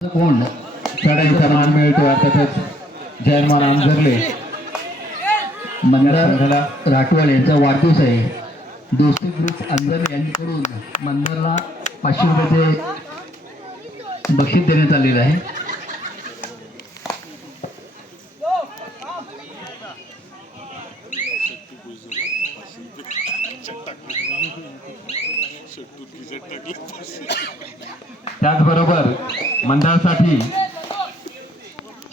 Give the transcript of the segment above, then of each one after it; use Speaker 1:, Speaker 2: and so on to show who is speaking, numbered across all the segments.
Speaker 1: कोण? चढाईचा मान मिळतो अर्थातच. जयमान आमजरले मंदार राठवाल यांचा वाढदिवस आहे. दोस्ती ग्रुप अंजर यांच्याकडून मंदारला पाचशे रुपयाचे बक्षीस देण्यात आलेलं आहे.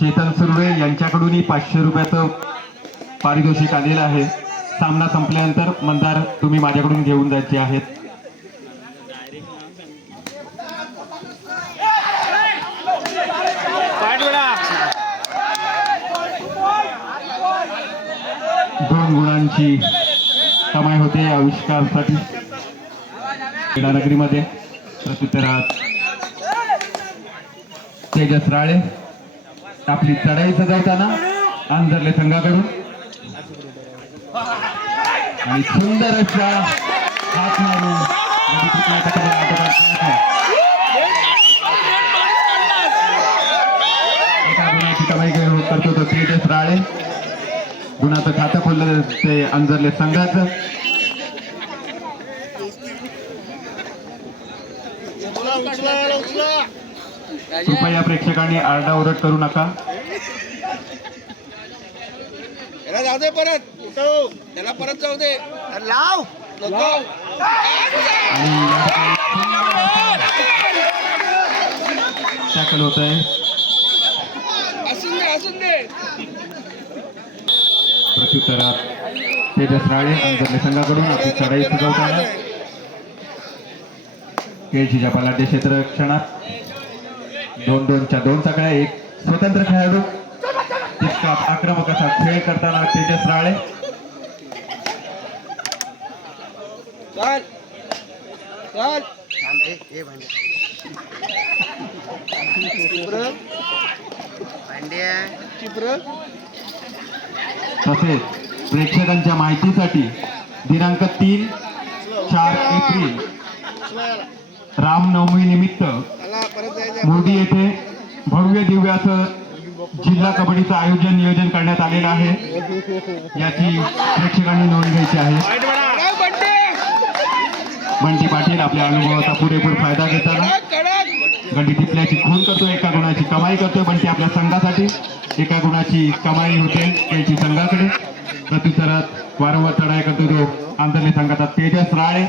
Speaker 2: चेतन सुर्वे यांच्याकडूनही पाचशे रुपयाचं पारितोषिक आलेलं आहे. सामना संपल्यानंतर मंदार तुम्ही माझ्याकडून घेऊन जायचे आहेत. दोन गुणांची कमाई होते या आविष्कारासाठी. क्रीडानगरीमध्ये प्रत्युत्तरात तेजस राळे. आपली चढाई सजवताना आंधरले संघाकडून आणि सुंदर अशा हात मारून कमाई करतो तो तेजस राळे. गुणाचं खातं खोललं ते अंजरले संघाचं. कृपया प्रेक्षकांनी आरडाओरड करू नका.
Speaker 3: त्याला जाऊ दे परत. त्याला परत जाऊ दे. लाव.
Speaker 2: आणि टॅकल होत आहे
Speaker 3: असून दे असून दे.
Speaker 2: प्रत्युत्तरात तेजस राळे अंतरले संघाकडून आपली चढाई सजवताना केळशीच्या पलाटे क्षेत्ररक्षणात दोन दोनच्या दोन सगळ्या एक स्वतंत्र खेळाडू. तितका आक्रमक असा खेळ करताना तेजस राळे. तसेच प्रेक्षकांच्या माहितीसाठी दिनांक तीन चार एप्रिल रामनवमी निमित्त मोदी येथे भव्य दिव्याचं जिल्हा कबड्डीचं आयोजन नियोजन करण्यात आलेलं आहे. याची प्रेक्षकांनी नोंद घ्यायची आहे.
Speaker 3: बंटी
Speaker 2: पाटील आपल्या अनुभवाचा पुरेपूर फायदा घेताना गंडी टिपल्याची खून करतो एका गुणाची कमाई करतोय. बंटी आपल्या संघासाठी एका गुणाची कमाई होते त्यांची संघाकडे. प्रत्युत्तरात वारंवार चढाई करतो तो आंतरले संघाचा तेजस राळे.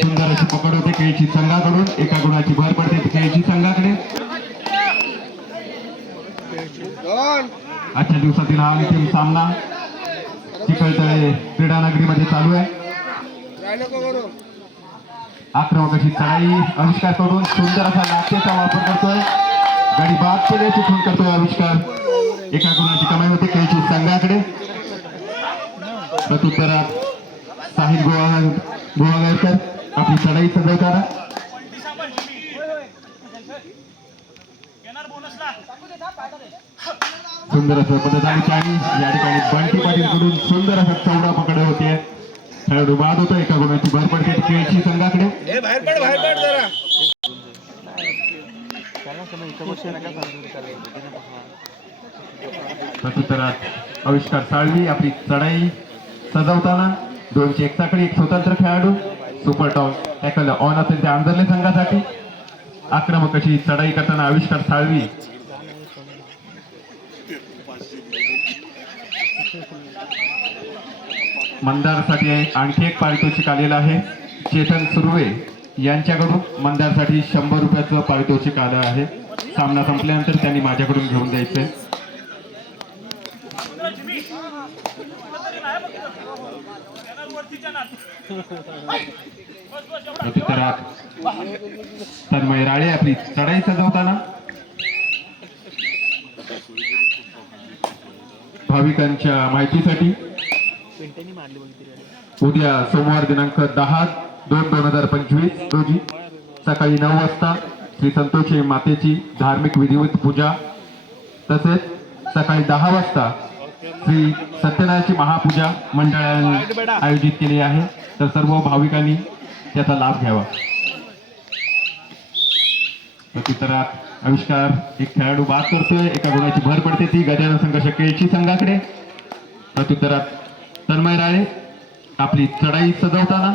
Speaker 2: सुंदर अशी पकड होते केळची संघाकडून. एका गुणाची भर पडते केळची संघाकडे.
Speaker 3: दोन.
Speaker 2: आजच्या दिवसातील हा अंतिम सामना चिकलतळे क्रीडानगरीमध्ये चालू आहे. आक्रमक अशी चढाई आविष्कार करून सुंदर असा लाटेचा वापर करतोय. गाडी बाद केल्याची खून करतोय आविष्कार. एका गुणाची कमाई होते केळची संघाकडे. प्रत्युत्तरात साहिल गोवा गोवागावकर आपली चढाई सजवताना सुंदर असं पद्धतीने आणि या ठिकाणी बंटी पाटीलकडून सुंदर असा चौडा पकड होते खेळाडू बाद होतो एका गुणाची भर पडते केळची संघाकडे.
Speaker 3: ए बाहेर पड बाहेर पड जरा.
Speaker 2: प्रत्युत्तरात आविष्कार साळवी आपली चढाई सजवताना दोनशे एकसाकडे एक स्वतंत्र खेळाडू सुपर टॉप टॅकल ऑन असेल त्या आंधरले संघासाठी. आक्रमक अशी चढाई करताना आविष्कार साळवी. मंदारसाठी आणखी एक पारितोषिक आलेलं आहे. चेतन सुर्वे यांच्याकडून मंदारसाठी शंभर रुपयाचं पारितोषिक आलं आहे. सामना संपल्यानंतर त्यांनी माझ्याकडून घेऊन जायचंय. तन्मय राळे आपली चढाई सजवताना. भाविकांच्या माहितीसाठी. उद्या सोमवार दिनांक दहा दोन दोन हजार पंचवीस रोजी सकाळी नऊ वाजता श्री संतोषी मातेची धार्मिक विधिवत पूजा तसेच सकाळी दहा वाजता श्री सत्यनारायणची महापूजा मंडळाने आयोजित केली आहे. तर सर्व भाविकांनी त्याचा लाभ घ्यावा. प्रत्युत्तरात आविष्कार एक खेळाडू बाद करतोय एका गुणाची भर पडते ती गजानन संघर्ष केळची संघाकडे. प्रत्युत्तरात तन्मय राळे आपली चढाई सजवताना.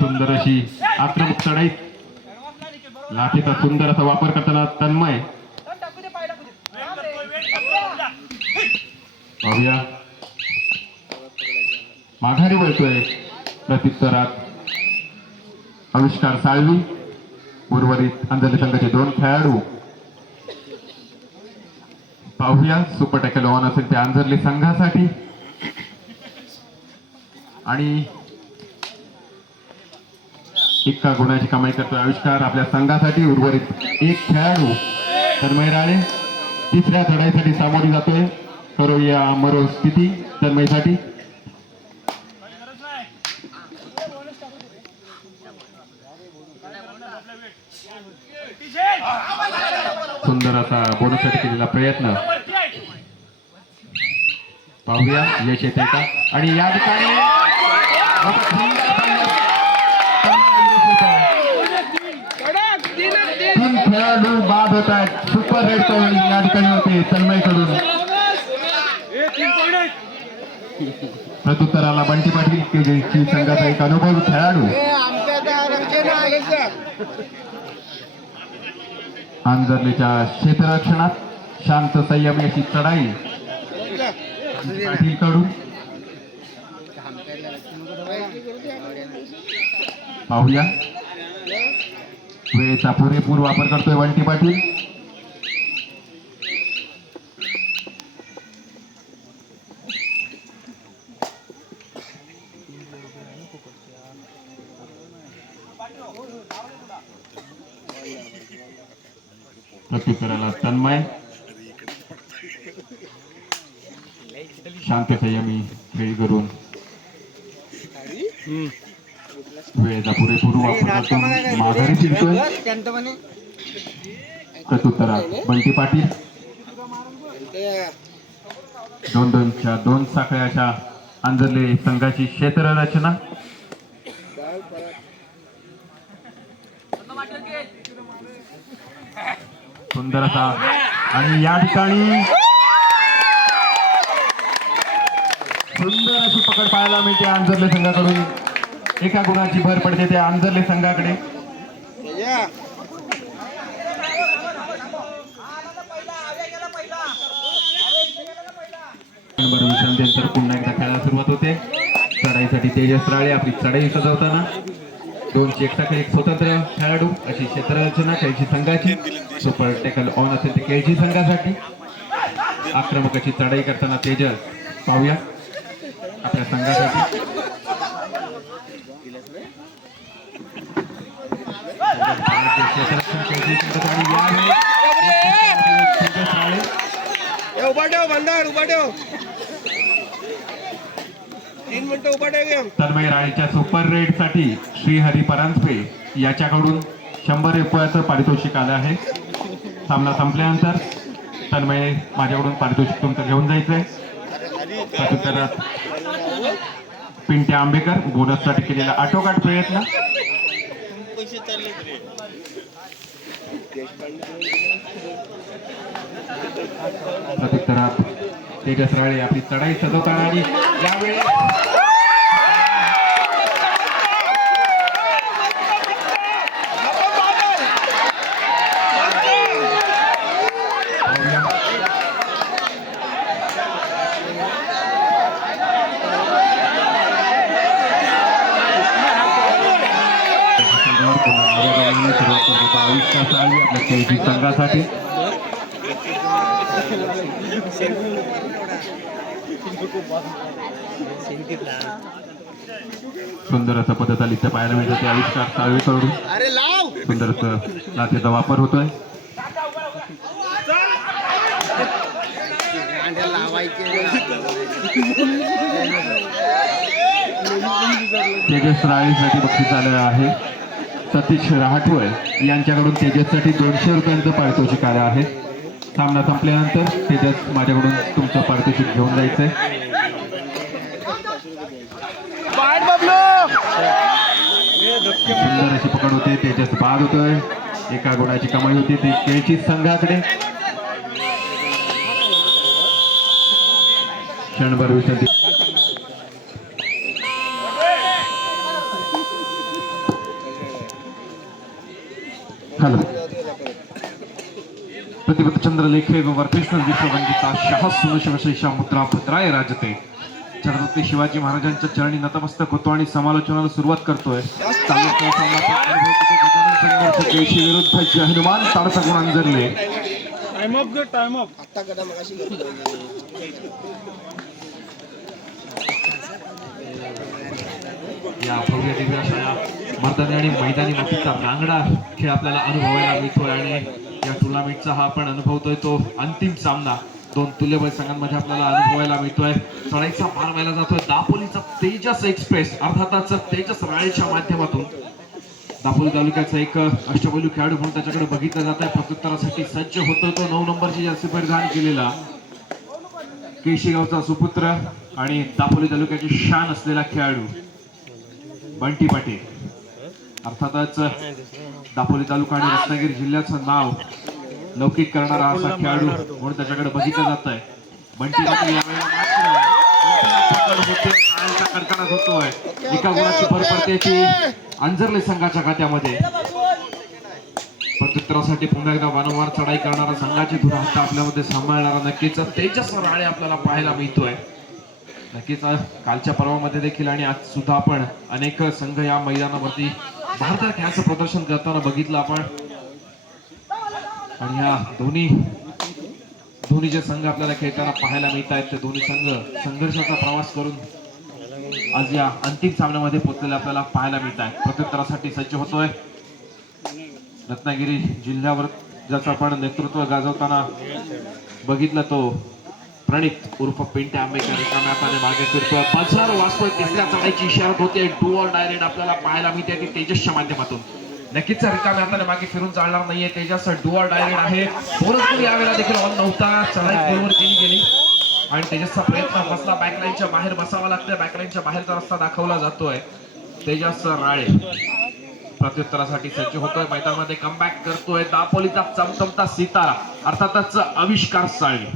Speaker 2: सुंदर अशी आक्रमक चढाई. लाठीचा सुंदर असा वापर करताना तन्मय पाहूया. माघारी वळतोय प्रत्युत्तरात आविष्कार साळवी उर्वरित अंजली संघाचे दोन खेळाडू. पाहूया सुपर टॅकल ऑन असेल त्या आंजर्ले संघासाठी. आणि इतका गुणाची कमाई करतोय आविष्कार आपल्या संघासाठी उर्वरित एक खेळाडू. तन्मय राळे तिसऱ्या चढाईसाठी सामोरी जातोय. करूया मरो स्थिती तन्मयसाठी सुंदर असा बोनससाठी केलेला प्रयत्न पाहूया यश येते का आणि या ठिकाणी तीन खेळाडू बाद होत आहेत सुपर रेड करून या ठिकाणी होते तन्मयकडून प्रत्युत्तराला बंटी पाटील केजीची संघाचा एक अनुभवी खेळाडू. आंजर्लीच्या क्षेत्ररक्षणात शांत संयमी अशी चढाई. पाटील कडून. पाहूया. वेळेचा पुरेपूर वापर करतोय बंटी पाटील. प्रत्युत्तराला तन्मय. शांत संयमी खेळी करून. वेळेचा पुरेपूर वापर करतो माघारी फिरतोय. प्रत्युत्तरात बंटी पाटील. दोन दोनच्या दोन साखळ्या अशा अंजरले संघाची क्षेत्ररचना. सुंदर असा आणि या ठिकाणी सुंदर अशी पकड पाहायला मिळते आंजर्ले संघाकडून. एका गुणाची भर पडते त्या आंजर्ले संघाकडे. पुन्हा एकदा खेळायला सुरुवात होते. चढाईसाठी तेजस राळे आपली चढाई सजवताना दोनशे एकटाकडे एक स्वतंत्र खेळाडू अशी क्षेत्ररचना खेळची संघाची. सुपर टेकल ऑन असेल ते खेळची संघासाठी. आक्रमकाची चढाई करताना तेजल पाहूया. आपल्या संघासाठी. संघाचा
Speaker 3: उभा ठेव बंदार उभा ठेव. तीन मिनिटं उभा
Speaker 2: तन्मय राणीच्या सुपर रेडसाठी श्रीहरी परांजपे याच्याकडून शंभर रुपयाचं पारितोषिक आलं आहे. सामना संपल्यानंतर तन्मय माझ्याकडून पारितोषिक तुमचं घेऊन जायचंय. प्रत्युत्तरात पिंट्या आंबेकर बोनससाठी केलेला आटोकाट प्रयत्न. प्रत्युत्तरात तेजस राळे आपली चढाई सजवताना आणि यावेळी आपल्या केजी संघासाठी सुंदर असं पद्धत इथं पाहायला मिळतं ते आविष्कार
Speaker 3: लाव!
Speaker 2: सुंदर असं लाथेचा वापर होतोय. तेजस राळीसाठी बक्षीस आलं आहे. सतीश रहाटवळ यांच्याकडून तेजससाठी दोनशे रुपयांचं पारितोषिक आलं आहे.
Speaker 4: सामना संपल्यानंतर तेजस माझ्याकडून तुमचं पारितोषिक घेऊन जायचंय. सुंदर अशी पकड होते तेजस बाद होतोय. एका गुणाची कमाई होती ती केळची संघाकडे. क्षणभर विश्रांती. प्रतिपत चंद्रलेखे व कृष्ण विश्ववंदिता शाह सुनशवशेषा मुद्रा भद्राय राजते छत्रपती शिवाजी महाराजांच्या चरणी नतमस्तक होतो आणि समालोचनाला सुरुवात करतोय चालू विरुद्ध जय हनुमान ताडसा गुण अंजरले
Speaker 5: गडा मगाशी
Speaker 4: या भव्य दिव्याशा मर्दानी आणि मैदानी मातीचा रांगडा खेळ आपल्याला अनुभवायला मिळतोय आणि टुर्नामेंटचा हा आपण अनुभवतोय तो अंतिम सामना. दोन तुल्यबळ संघांमध्ये आपल्याला अनुभवायला मिळतोय. चढाईचा मार व्हायला जातोय. दापोलीचा तेजस एक्सप्रेस अर्थातच तेजस राळेच्या माध्यमातून. दापोली तालुक्याचा एक अष्टपैलू खेळाडू म्हणून त्याच्याकडे बघितलं जात आहे प्रत्युत्तरासाठी सज्ज होतो तो. नऊ नंबरची जर्सी परिधान केलेला केशीगावचा सुपुत्र आणि दापोली तालुक्याची शान असलेला खेळाडू बंटी पाटील. अर्थातच दापोली तालुका आणि रत्नागिरी जिल्ह्याचं नाव लौकिक करणारा असा खेळाडू म्हणून त्याच्याकडे बघितलं जात आहे बंटी पाटील यावेळेला होतोय एका गुणाची भर पडते ती अंजरले संघाच्या खात्यामध्ये. प्रत्युत्तरासाठी पुन्हा एकदा वारंवार चढाई करणारा संघाची धुरा हत्ता आपल्यामध्ये सांभाळणारा नक्कीच तेजस राळे आपल्याला पाहायला मिळतोय. नक्कीच कालच्या पर्वामध्ये देखील आणि आज सुद्धा आपण अनेक संघ या मैदानावरती भारतात खेळाचं प्रदर्शन करताना बघितलं आपण. आणि ह्या दोन्ही दोन्ही जे संघ आपल्याला खेळताना पाहायला मिळत आहेत ते दोन्ही संघ संघर्षाचा प्रवास करून आज या अंतिम सामन्यामध्ये पोहोचलेले आपल्याला पाहायला मिळत आहे प्रत्युत्तरासाठी सज्ज होतोय. रत्नागिरी जिल्ह्यावर ज्याचं आपण नेतृत्व गाजवताना बघितलं तो प्रणित उर्फ पिंटे आंबेकर रिकाम्या मागे फिरतोय. बजार वाचतोय तिसऱ्या चढायची इशारत होते. डू ऑर डायरेक्ट आपल्याला पाहायला मिळते. ती तेजसच्या माध्यमातून. नक्कीच रिकाम्या हाताने मागे फिरून चालणार नाहीये. तेजस डू ऑर डायरेक्ट आहे. बोनस पण यावेळेला देखील ऑन नव्हता. चढाई बरोबर केली गेली आणि तेजसचा प्रयत्न बसला. बॅकलाईनच्या बाहेर बसावा लागतोय. बॅकलाईनच्या बाहेरचा रस्ता दाखवला जातोय तेजस राळे. प्रत्युत्तरासाठी सज्ज होतोय. मैदानामध्ये कमबॅक करतोय. दापोलीचा चमचमता सितारा. अर्थातच आविष्कार साळवी.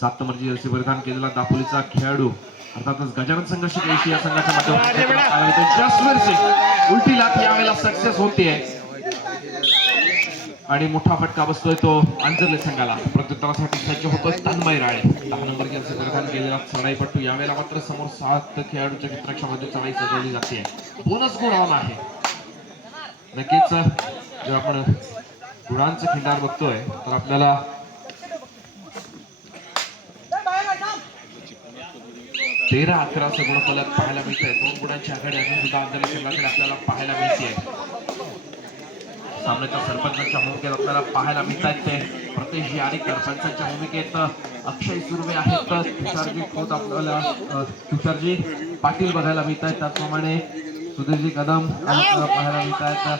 Speaker 4: सात नंबरची जर्सी परिधान केलेला दापोलीचा खेळाडू. अर्थातच गजानन संघर्ष केशी या संघाच्या माध्यमातून जसवीर सिंग उलटी लाथ यावेळेला सक्सेस होतीये. आणि मोठा फटका बसतोय तो अंजरले संघाला. प्रत्युत्तरासाठी सज्ज होतोय तन्मय राळे दहा नंबर जर्सी परिधान केलेला चढाईपट्टू यावेळेला मात्र समोर सात खेळाडूच्या क्षेत्रक्षामध्ये चढाई सजवली जाते बोनस गुण ऑन आहे. नक्कीच जेव्हा आपण गुणांचं खिंडार बघतोय तर आपल्याला तेरा अकरा असं गुणफलक पाहायला मिळतंय. दोन गुणांची आघाडी अजून सुद्धा संघाकडे आपल्याला पाहायला मिळते सामन्याच्या सरपंचांच्या भूमिकेत आपल्याला पाहायला मिळत आहेत ते. प्रतेश आणि सरपंचांच्या भूमिकेत अक्षय सुर्वे आहेत. तर तुषारजी खोत आपल्याला तुषारजी पाटील बघायला मिळत आहेत त्याचप्रमाणे सुधीरजी कदम आपल्याला पाहायला मिळत आहेत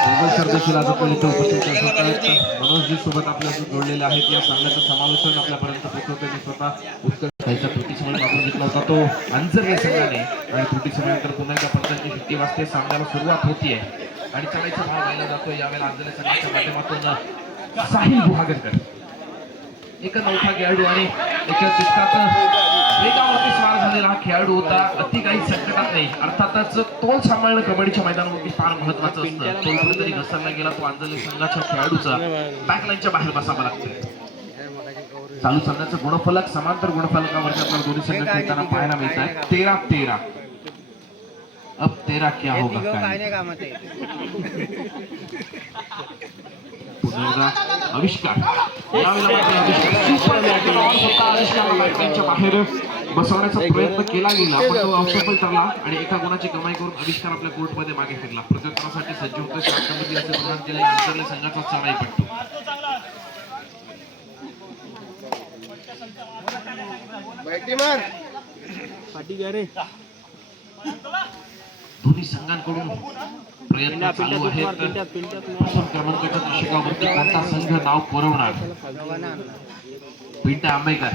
Speaker 5: चल
Speaker 4: सर देखील आज उपस्थित मनोजजी सोबत आपल्याशी जोडलेले आहेत. या सामन्याचं समालोचन आपल्यापर्यंत पोहोचवते. स्वतः उत्तर खालच्या त्रुटी मागून घेतला होता. तो या संघाने आणि त्रुटी समयानंतर पुन्हा एकदा पंचांची फिफ्टी वाजते सामन्याला सुरुवात होतीये. आणि चढाईचा भाग व्हायला जातो यावेळेला अंजर संघाच्या माध्यमातून साहिल गुहागरकर. एक नौठा खेळाडू आणि एका तितकाच वेगावरती स्वार झालेला हा खेळाडू होता. अति काही संकटात नाही. अर्थातच तोल सांभाळणं कबड्डीच्या मैदानावरती फार महत्वाचं असतं. तोल कुठेतरी घसरला गेला तो अंजली संघाच्या खेळाडूचा. बॅकलाईनच्या बाहेर बसावा लागतोय चालू संघाचं गुणफलक समांतर गुणफलकावरती आपल्याला दोन्ही संघ खेळताना पाहायला मिळत आहे तेरा तेरा. अब तेरा क्या होगा काय? पुन्हा एकदा आविष्कार बाहेर बसवण्याचा प्रयत्न केला गेला. पण तो अवसफल ठरला आणि एका गुणाची कमाई करून आविष्कार आपल्या कोर्टमध्ये मागे फिरला प्रत्युत्तरासाठी सज्ज होतो केलेला अंतरले संघाचा चढाई पट्टू
Speaker 5: बैठी मार.
Speaker 4: दोन्ही संघांकडून प्रयत्न चालू आहेत. प्रथम क्रमांकाच्या दशकावरती कोणता संघ नाव पुरवणार पिंट्या आंबेकर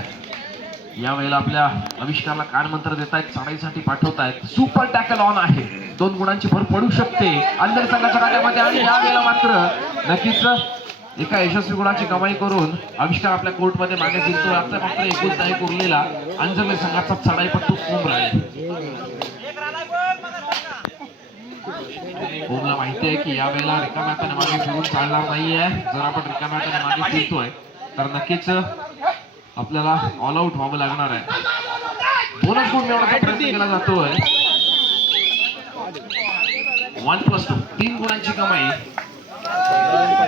Speaker 4: यावेळेला आपल्या आविष्काराला कानमंत्र देत आहेत चढाईसाठी पाठवतायत. सुपर टॅकल ऑन आहे. दोन गुणांची भर पडू शकते. अंधर संघाच्या खात्यामध्ये आणि यावेळेला मात्र नक्कीच एका यशस्वी गुणाची कमाई करून आविष्कार आपल्या कोर्टमध्ये मागे फिरतो आता मात्र एकुलता एक उरलेला अंजली संघाचा चढाईपट्टू ओम राणे ओमला माहिती आहे की यावेळेला रिकाम्या हाताने मागे फिरून चालणार नाहीये जर आपण रिकाम्या हाताने मागे फिरतोय तर नक्कीच आपल्याला ऑल आउट व्हावं लागणार आहे. बोनस गुण मिळवण्याचा प्रयत्न केला जातोय. वन प्लस टू तीन गुणांची कमाई.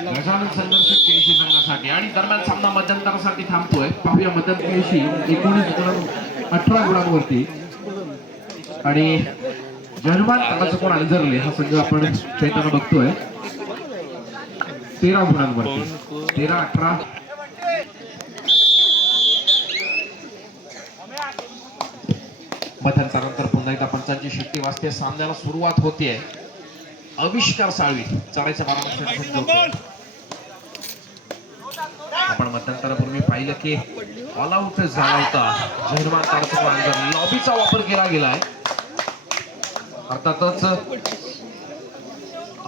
Speaker 4: गजानन संघर्ष केळशी संघासाठी. आणि दरम्यान सामना मध्यंतरासाठी थांबतोय. पाहूया मध्यंतर एकोणीस गुणां अठरा गुणांवरती. आणि जर्मन तळाचा कोण अंजरले हा संघ आपण खेळताना बघतोय. तेरा गुणांवरती. तेरा अठरा. मध्यंतरानंतर पुन्हा एकदा पंचांची शक्ती वाजते सामन्याला सुरुवात होतीये. आविष्कार साळवी. चढायच्या बारा आपण मध्यंतरापूर्वी पाहिलं की ऑल आउट झाला होता. तारचा लॉबीचा वापर केला गेलाय. अर्थातच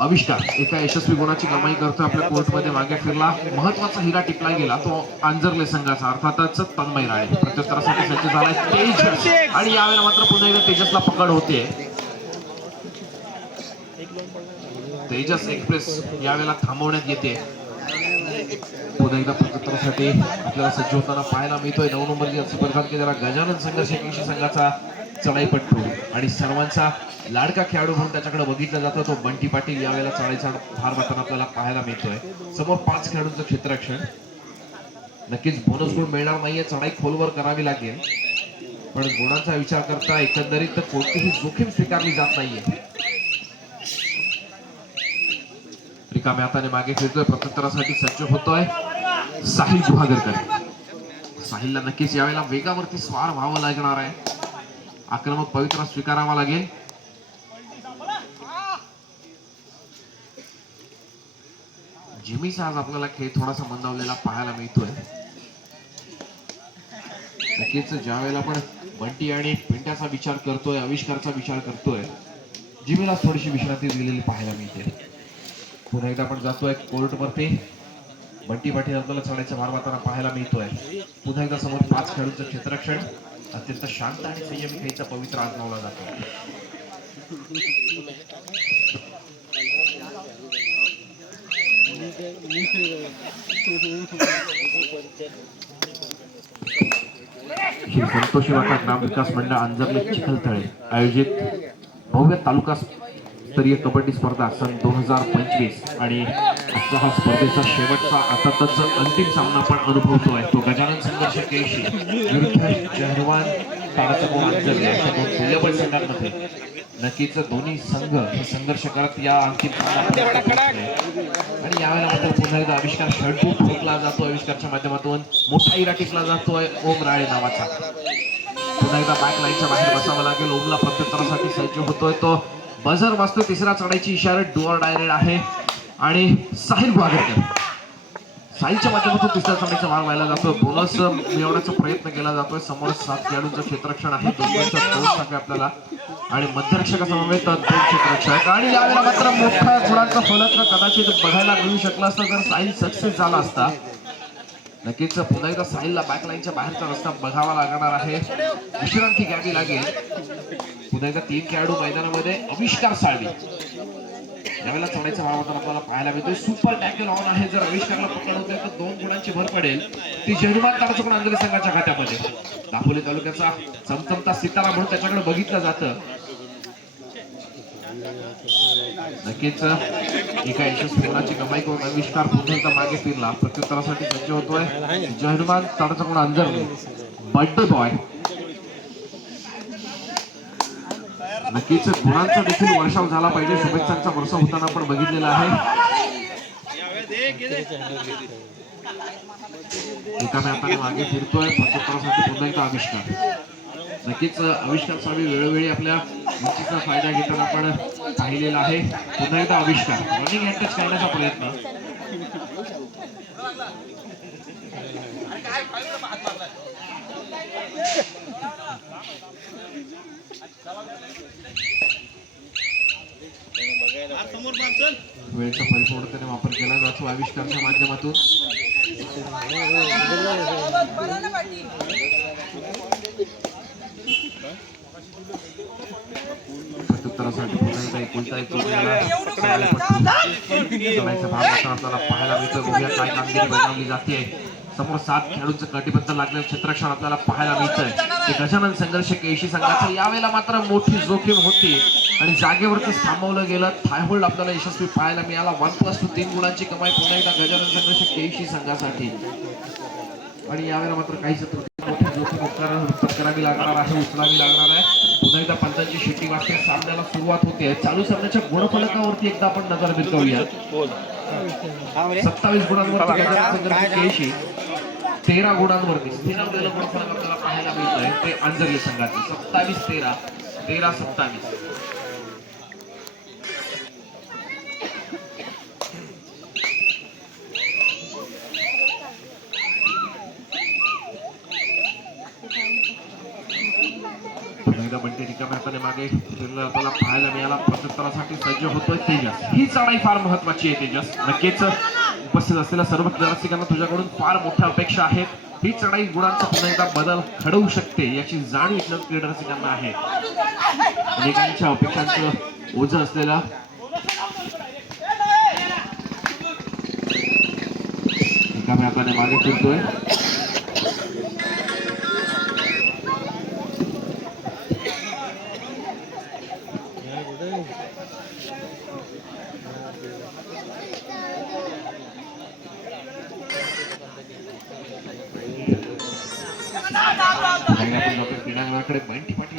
Speaker 4: अविष्कार एका यशस्वी गुणाची कमाई करतो आपल्या कोर्टमध्ये मागे फिरला. महत्त्वाचा हिरा टिपला गेला तो आंजरले संघाचा अर्थातच तन्मय राणे. प्रत्युत्तरासाठी सज्ज झालाय तेजस. आणि यावेळेला मात्र पुन्हा एकदा तेजसला पकड होते तेजस एक्सप्रेस यावेळेला थांबवण्यात येते. पुन्हा एकदा प्रत्युत्तरासाठी आपल्याला सज्ज होताना पाहायला मिळतोय. नऊ नंबरची स्पर्धा त्याला गजानन संघर्ष केशी संघाचा चढाईपट्टू आणि सर्वांचा लाडका खेळाडू म्हणून त्याच्याकडे बघितला जातो तो बंटी पाटील यावेळेला चढाईचा भार वाटताना आपल्याला पाहायला मिळतोय. समोर पाच खेळाडूंचं क्षेत्ररक्षण. नक्कीच बोनस गुण मिळणार नाहीये चढाई खोलवर करावी लागेल. पण गुणांचा विचार करता एकंदरीत कोणतीही जोखीम स्वीकारली जात नाहीये. रिकाम्या हाताने मागे फिरतोय प्रत्युत्तरासाठी सज्ज होतोय. साहिल जुहागरकर. साहिलला नक्कीच यावेळेला वेगावरती स्वार व्हावं लागणार आहे. आक्रमक पवित्रा स्वीकारावा लागेल. जिमीचा आज आपल्याला खेळ थोडासा मंदावलेला पाहायला मिळतोय. नक्कीच ज्या वेळेला आपण बंटी आणि पिंट्याचा विचार करतोय आविष्कारचा विचार करतोय जिमीला थोडीशी विश्रांती दिलेली पाहायला मिळते. पुन्हा एकदा आपण जातोय कोर्टवरती. बंटी पाटील आपल्याला चढायचा मार मारताना पाहायला मिळतोय. पुन्हा एकदा समोर पाच खेळाडूंचं क्षेत्ररक्षण. अत्यंत शांत आणि संयमी खेळीचा पवित्र आजमावला जातो. संतोषी माता ग्राम विकास मंडळ अंजरले चिखलतळे आयोजित भव्य तालुका स्तरीय कबड्डी स्पर्धा सन दोन हजार पंचवीस आणि आजचा हा स्पर्धेचा शेवटचा अर्थातच अंतिम सामना आपण अनुभवतोय तो गजानन संघर्ष केशी विरुद्ध जहरवान ताराचा कोण अंजरले दोन तुल्यबळ संघांमध्ये. नक्कीच दोन्ही संघ हे संघर्ष करत या अंतिम आणि यावेळेला मात्र पुन्हा एकदा आविष्कार षडभूत ठोकला जातो आविष्कारच्या माध्यमातून मोठा इरा टिकला जातोय ओम राळे नावाचा. पुन्हा एकदा बॅक लाईनच्या बाहेर बसावं लागेल. ओमला प्रत्युत्तरासाठी सज्ज होतोय तो. बझर वाजतो तिसरा चढायची इशारा डुअर डायरेक्ट आहे. आणि साहिल गुहागरकर साहिलच्या माध्यमातून तिसऱ्या सामन्याचा मार व्हायला जातो बोनस मिळवण्याचा प्रयत्न केला जातोय. समोर सात खेळाडूंचं क्षेत्रक्षण आहे. दोनच्या दोन संख्या आपल्याला. आणि मध्यरक्षका समवेत दोन क्षेत्रक्षक आणि यावेळेला मात्र मोठ्या गुणांचा फलक कदाचित बघायला मिळू शकला असता. जर साहिल सक्सेस झाला असता नक्कीच पुन्हा एकदा साहिलला बॅकलाईनच्या बाहेरचा रस्ता बघावा लागणार आहे. विश्रांती घ्यावी लागेल. पुन्हा एकदा तीन खेळाडू मैदानामध्ये. अविष्कार साळवी. यावेळेला चढायचा भाव होताना आपल्याला पाहायला मिळतोय. सुपर टॅकल ऑन आहे. जर आविष्कारला पकड होते तर दोन गुणांची भर पडेल. ती जनुमान ताराचं पण अंधरी संघाच्या खात्यामध्ये दापोली तालुक्याचा चमचमता सितारा म्हणून त्याच्याकडे बघितलं जातं. नक्कीच एका यशस्वी गुणाची कमाई करून आविष्कार पुन्हा एकदा मागे फिरला. प्रत्युत्तरासाठी सज्ज होतोय. जहनुमान ताडाचा कोण अंजर बर्थडे बॉय नक्कीच गुणांचा देखील वर्षाव झाला पाहिजे. शुभेच्छांचा वर्षाव होताना आपण बघितलेला आहे. एका हाताने मागे फिरतोय. प्रत्युत्तरासाठी पुन्हा एकदा आविष्कार. नक्कीच आविष्कार स्वामी वेळोवेळी आपल्या उंचीचा फायदा घेताना आपण पाहिलेला आहे. पुन्हा एकदा आविष्कार. रनिंग हँड टच करण्याचा प्रयत्न. वेळेचा परिपूर्णतेने वापर केला जातो आविष्कारच्या माध्यमातून. प्रत्युत्तरासाठी पुन्हा एकदा एकुलता एक आपल्याला पाहायला मिळतो बघूया काय कामगिरी बनवली जाते. समोर सात खेळाडूंचं कटिबद्ध लागलेलं क्षेत्रक्षण आपल्याला पाहायला मिळतंय. ते गजानन संघर्ष केशी संघाचं यावेळेला मात्र मोठी जोखीम होती. आणि जागेवरच थांबवलं गेलं. थायहोल्ड आपल्याला यशस्वी पाहायला मिळाला. वन प्लस टू तीन गुणांची कमाई पुन्हा एकदा गजानन संघर्ष केशी संघासाठी. आणि यावेळेला मात्र काहीच त्रुटी मोठी जोखीम पत्करावी लागणार आहे उचलावी लागणार आहे. पुन्हा एकदा पंचांची शिट्टी वाजते. सामन्याला सुरुवात होते. चालू सामन्याच्या गुणफलकावरती एकदा आपण नजर बिरकवूया सत्तावीस गुणांवरती गजानन संघर्ष केशी तेरा गुणांवरती. स्थिरावलेलं गुणफलक आपल्याला पाहायला मिळतंय. ते अंजली संघाचे. सत्तावीस तेरा. तेरा सत्तावीस. पुन्हा बंटी मागे. आपल्याला पाहायला मिळाला. प्रत्युत्तरासाठी सज्ज होतोय तेजस. ही चढाई फार महत्वाची आहे तेजस. नक्कीच उपस्थित असलेल्या सर्व रसिकांना तुझ्याकडून फार मोठ्या अपेक्षा आहेत. ही चढाई गुणांचा पुन्हा एकदा बदल घडवू शकते याची जाणीव इथल्या क्रीडारसिकांना आहे. अनेकांच्या अपेक्षांचं ओझं असलेला एका हाताने मागे फिरतोय.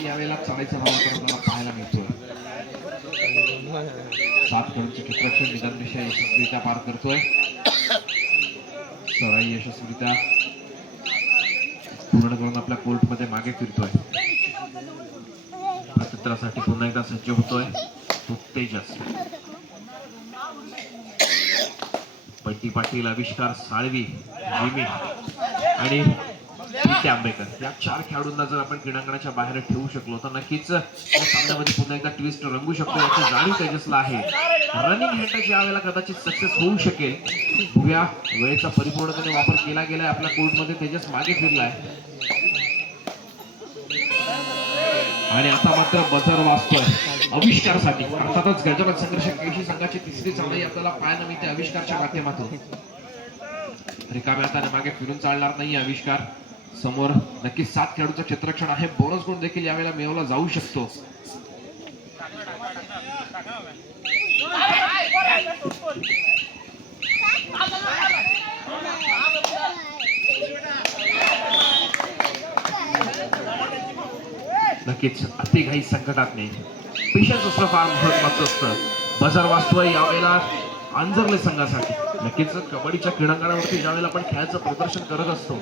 Speaker 4: बंटी यावेळेला चढायचा भाव आपल्याला पाहायला मिळतो सात करोडचे क्षेत्ररक्षण निदान यशस्वीरित्या पार करतोय. सराई यशस्वीरित्या पूर्ण करून आपल्या कोर्टमध्ये मागे फिरतोय. प्रत्युत्तरासाठी पुन्हा एकदा सज्ज होतोय. तो तेजस. बंटी पाटील आविष्कार साळवी जिमी आणि प्रीती आंबेकर या चार खेळाडूंना जर आपण क्रीडांगणाच्या बाहेर ठेवू शकलो तर नक्कीच या सामन्यामध्ये पुन्हा एकदा ट्विस्ट रंगू शकतो. याची जाणीव तेजसला आहे. रनिंग हँडच यावेळेला कदाचित सक्सेस होऊ शकेल. बघूया वेळेचा परिपूर्णपणे वापर केला गेलाय आपल्या कोर्टमध्ये तेजस मागे फिरलाय. आणि आता मात्र बजर वाचतोय अविष्कारसाठी अर्थातच गजानन संघर्ष केशी संघाची तिसरी चढाई आपल्याला पाहायला मिळते आविष्कारच्या माध्यमातून. रिकाम्या हाताने मागे फिरून चालणार नाही अविष्कार समोर नक्कीच सात खेळाडूचं क्षेत्ररक्षण आहे. बोनस गुण देखील यावेळेला मिळवला जाऊ शकतो. नक्कीच अतिघाई संकटात नाही पेशन्स असणं फार महत्वाचं असतं. बजार वाचतोय यावेळेला अंजरले संघासाठी. नक्कीच कबड्डीच्या क्रीडांगणावरती ज्यावेळेला आपण खेळाचं प्रदर्शन करत असतो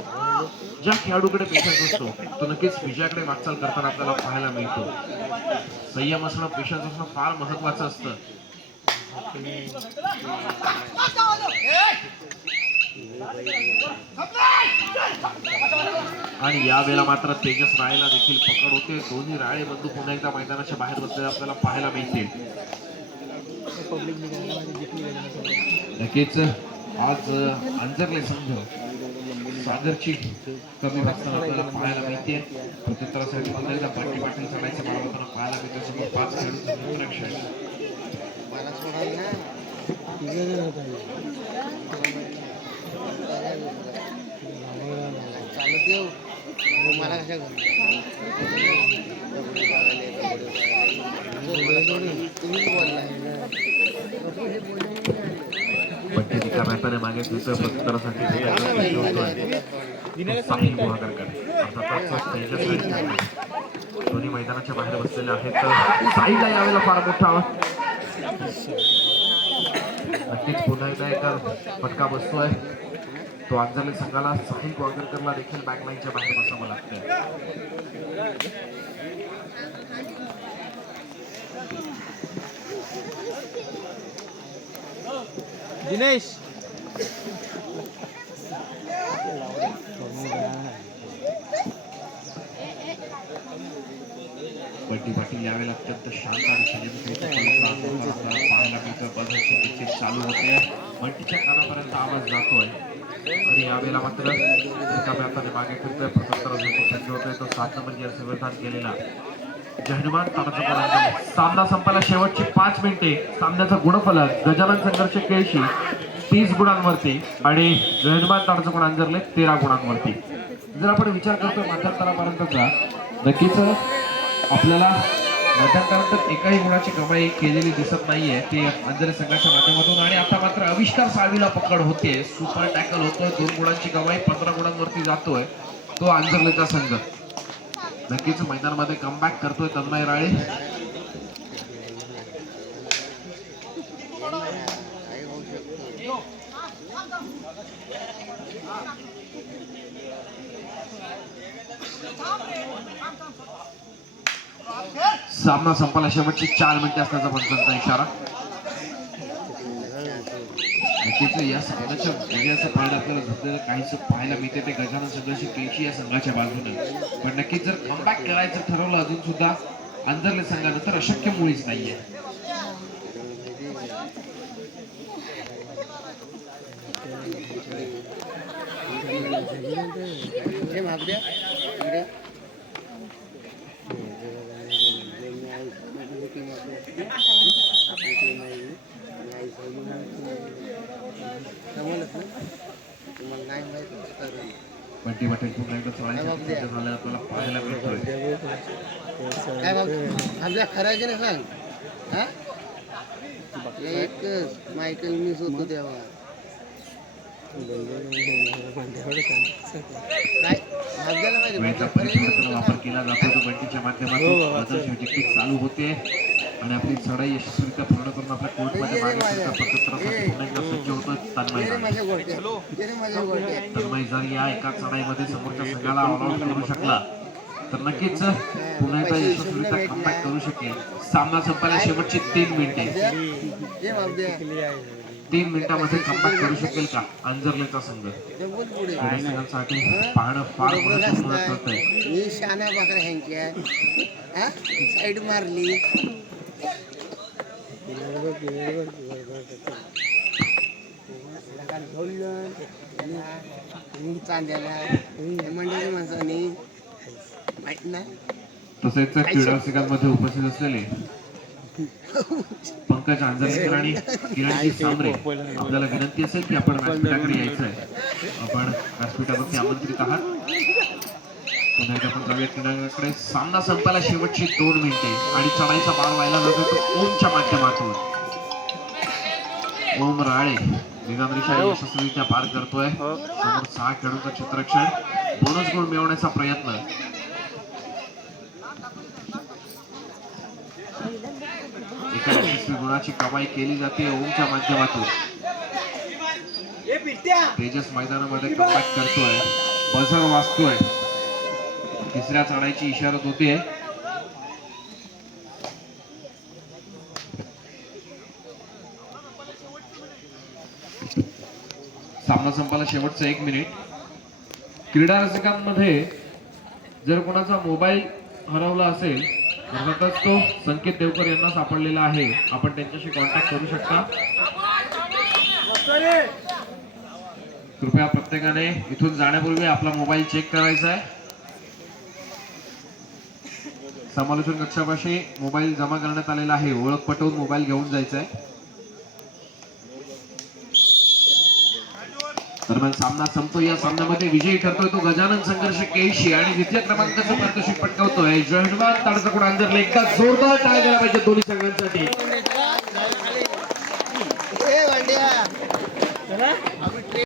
Speaker 4: ज्या खेळाडूकडे पेशन्स असतो तो नक्कीच विजयाकडे वाटचाल करताना आपल्याला पाहायला मिळतो. संयम असणं पेशन्स असणं फार महत्वाचं असतं. आणि यावेळेला मात्र तेजस रायला देखील पकड होते. दोन्ही राळे बंधू पुन्हा एकदा मैदानाच्या बाहेर बसलेले आपल्याला पाहायला मिळतील. नक्कीच. आज अंजरले संघ सागरची कमी असताना आपल्याला पाहायला मिळते. प्रत्युत्तरासाठी पुन्हा एकदा पाटील पाटील चढायचं मला होताना पाहायला मिळते. समोर पाच खेळाडूचा क्षेत्ररक्षण
Speaker 3: चालत येऊ. मला कशा तुम्ही बोलला
Speaker 4: बंटी रिकाम्या हाताने मागे घेतोय प्रत्युत्तरासाठी तेजस होतोय दोन्ही मैदानाच्या बाहेर बसलेले आहेत. साईला यावेळेला फार मोठा नक्कीच पुन्हा एकदा एका फटका बसतोय. तो अंजली संघाला साहिल वागरकरला देखील बॅकलाईनच्या बाहेर बसावं लागतंय.
Speaker 3: दिनेश.
Speaker 4: बंटी पाटील यावेळेला अत्यंत शांत आणि पाहायला मिळतं. बघायचं देखील चालू होते. बंटीच्या कानापर्यंत आवाज जातोय. आणि यावेळेला मात्र रिकाम्या हाताने मागे फिरतोय. प्रथम झोपून सज्ज होतोय. तो सात नंबर जर्सी विधान केलेला. जहनुमान तानाचा सामना संपायला शेवटची पाच मिनिटे. सामन्याचा गुणफलक गजानन संघर्ष केळशी तीस गुणांवरती आणि जहनुमान तानाचा गुण अंजरले तेरा गुणांवरती. जर आपण विचार करतो मध्यंतरापर्यंतचा नक्कीच आपल्याला मध्यंतरानंतर एकाही गुणाची कमाई केलेली दिसत नाहीये. ते अंजरे संघाच्या माध्यमातून आणि आता मात्र आविष्कार साळवीला पकड होते. सुपर टॅकल होतोय दोन गुणांची कमाई पंधरा गुणांवरती जातोय. तो अंजरलेचा संघ. नक्कीच मैदानामध्ये कमबॅक करतोय तन्मय राळे. सामना संपायला शेवटची चार मिनिटे असण्याचा पंचांचा इशारा. नक्कीच या संघाच्या विजयाचं पाहिलं आपल्याला झुकलेलं काहीच पाहायला मिळते ते गजानन संघर्ष केशी या संघाच्या बाजूनं. पण नक्कीच जर कमबॅक करायचं ठरवलं अजून सुद्धा अंतरले संघानं तर अशक्य मुळीच नाहीये.
Speaker 3: हे मागड्या इकडे समजलंच ना तुम्हाला नाही माहीत तर
Speaker 4: बंटी पाटील पुन्हा एकदा चढायचं सज्ज झालेलं आपल्याला पाहायला मिळतोय
Speaker 3: काय बाबा आमच्या खरायचे ना सांग? हा? एक मायकल मिस होतो तेव्हा. काय? आपल्याला माहिती
Speaker 4: वेळेचा वापर केला जातो. तो बंटीच्या माध्यमातून किक चालू होते. आणि आपली चढाई यशस्वीरित्या पूर्ण करून आपल्या कोर्टमध्ये मागे तन्मय जर या एका चढाईमध्ये समोरच्या संघाला ऑलआउट करू शकला तर नक्कीच पुन्हा एकदा यशस्वीरित्या कमबॅक करू शकेल. सामना संपायला शेवटची तीन मिनिटे तीन मिनिटामध्ये कमबॅक करू शकेल का? अंजरलेचा संघ. संघांसाठी पाहणं फार महत्त्वपूर्ण ठरतंय.
Speaker 3: मी शाना बाकरा ह्यांच्या हा? साईड मारली चांद्याला मंडळी माणसांनी माहीत नाही
Speaker 4: तसेच क्रीडा रसिकांमध्ये उपस्थित असलेले पंकज आंजरेकर आणि किरणजी सांबरे आपल्याला विनंती असेल की आपण व्यासपीठाकडे यायचं आहे आपण व्यासपीठावरती आमंत्रित आहात. पुन्हा एकदा आपण जाऊया क्रीडांगणाकडे. सामना संपायला शेवटची दोन मिनिटे आणि चढाईचा बाळ व्हायला जातो तो ओमच्या माध्यमातून. ओम राळे निजामरीच्या यशस्वीरित्या पार करतोय. समोर सहा खेळूचा चित्रक्षण. बोनस गुण मिळवण्याचा प्रयत्न. एका यशस्वी गुणाची कमाई केली जाते ओमच्या माध्यमातून. तेजस मैदानामध्ये कमबॅक करतोय. बझर वाचतोय तिसऱ्या चढाईची इशारत होते सामना संपायला शेवटचं एक मिनिट. क्रीडा रसिकांमध्ये जर कोणाचा मोबाईल हरवला असेल तर तो संकेत देवकर यांना सापडलेला आहे. आपण त्यांच्याशी कॉन्टॅक्ट करू शकता. कृपया प्रत्येकाने इथून जाण्यापूर्वी आपला मोबाईल चेक करायचा आहे. समालोचन कक्षापाशी मोबाईल जमा करण्यात आलेला आहे. ओळख पटवून मोबाईल घेऊन जायचा आहे दरम्यान सामना संपतो. या सामन्यामध्ये विजयी ठरतोय तो गजानन संघर्ष केळशी आणि द्वितीय क्रमांकाचं पारितोषिक पटकावतोय जयहनुमान ताडचा अंदर एकदा जोरदार टाळ्या द्यायला पाहिजे दोन्ही संघांसाठी